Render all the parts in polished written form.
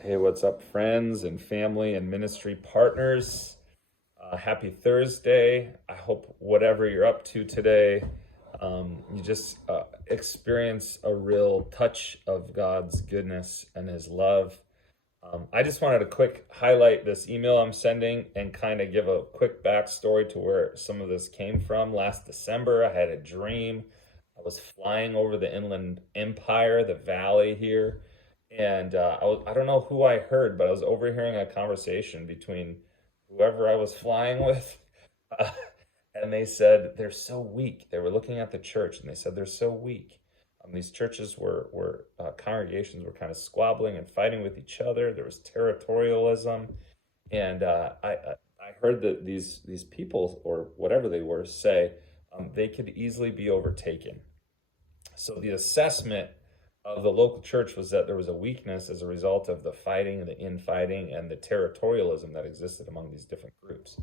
Hey, what's up, friends and family and ministry partners? Happy Thursday. I hope whatever you're up to today, you just experience a real touch of God's goodness and His love. I just wanted to quick highlight this email I'm sending and kind of give a quick backstory to where some of this came from. Last December, I had a dream. I was flying over the Inland Empire, the valley here, and I don't know who I heard, but I was overhearing a conversation between whoever I was flying with. Uh, and they said, they're so weak. They were looking at the church and they said, they're so weak. These churches were congregations were kind of squabbling and fighting with each other. There was territorialism, and I heard that these people or whatever they were say they could easily be overtaken. So the assessment of the local church was that there was a weakness as a result of the fighting, the infighting, and the territorialism that existed among these different groups.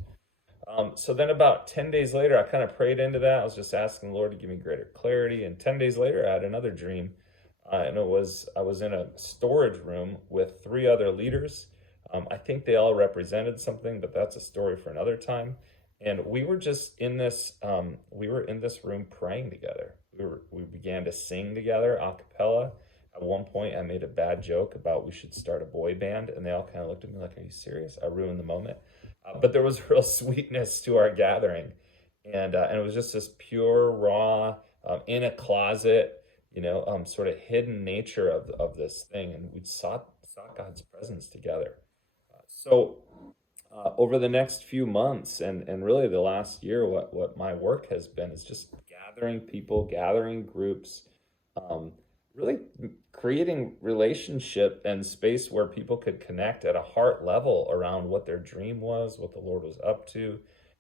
So then about 10 days later, I kind of prayed into that. I was just asking the Lord to give me greater clarity. And 10 days later, I had another dream. And I was in a storage room with three other leaders. I think they all represented something, but that's a story for another time. And we were just in we were in this room praying together. We began to sing together a cappella. At one point, I made a bad joke about we should start a boy band, and they all kind of looked at me like, "Are you serious?" I ruined the moment. But there was real sweetness to our gathering, and it was just this pure, raw, in a closet, sort of hidden nature of this thing, and we sought God's presence together. Over the next few months and really the last year, what my work has been is just gathering people, gathering groups, um, really creating relationship and space where people could connect at a heart level around what their dream was, what the Lord was up to,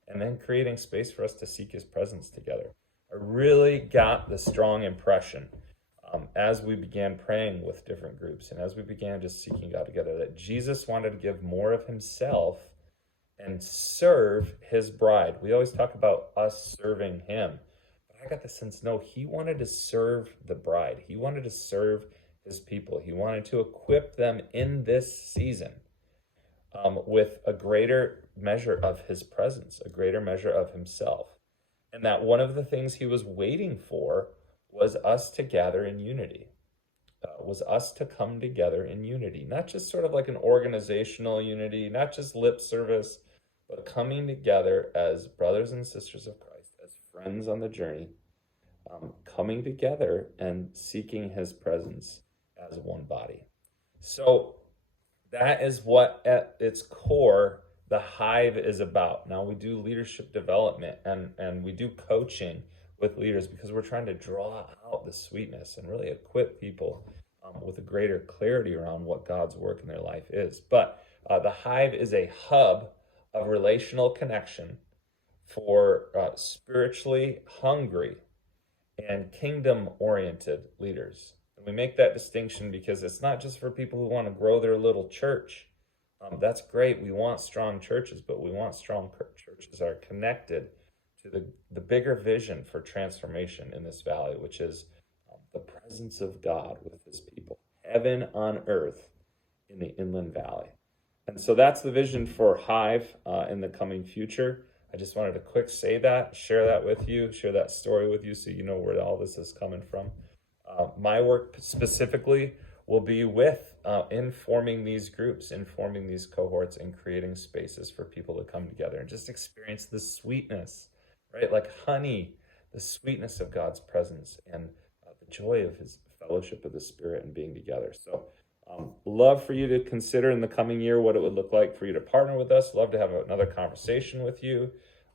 and then creating space for us to seek His presence together. I really got the strong impression as we began praying with different groups and as we began just seeking God together that Jesus wanted to give more of Himself and serve His bride. We always talk about us serving Him. But I got the sense, no, He wanted to serve the bride. He wanted to serve His people. He wanted to equip them in this season with a greater measure of His presence, a greater measure of Himself. And that one of the things He was waiting for was us to gather in unity. Was us to come together in unity, not just sort of like an organizational unity, not just lip service, but coming together as brothers and sisters of Christ, as friends on the journey, coming together and seeking His presence as one body. So that is what at its core the Hive is about. Now we do leadership development and we do coaching with leaders because we're trying to draw out the sweetness and really equip people with a greater clarity around what God's work in their life is. But the Hive is a hub of relational connection for spiritually hungry and kingdom-oriented leaders. And we make that distinction because it's not just for people who want to grow their little church. That's great. We want strong churches, but we want strong churches that are connected to the bigger vision for transformation in this valley, which is the presence of God with His people, heaven on earth in the Inland Valley. And so that's the vision for Hive in the coming future. I just wanted to quick say that, share that with you, share that story with you so you know where all this is coming from. My work specifically will be with informing these groups, informing these cohorts, and creating spaces for people to come together and just experience the sweetness, right? Like honey, the sweetness of God's presence and the joy of His fellowship of the Spirit and being together. So love for you to consider in the coming year what it would look like for you to partner with us. Love to have another conversation with you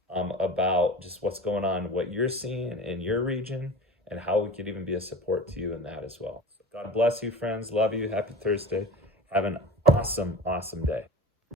about just what's going on, what you're seeing in your region, and how we could even be a support to you in that as well. So God bless you, friends. Love you. Happy Thursday. Have an awesome, awesome day.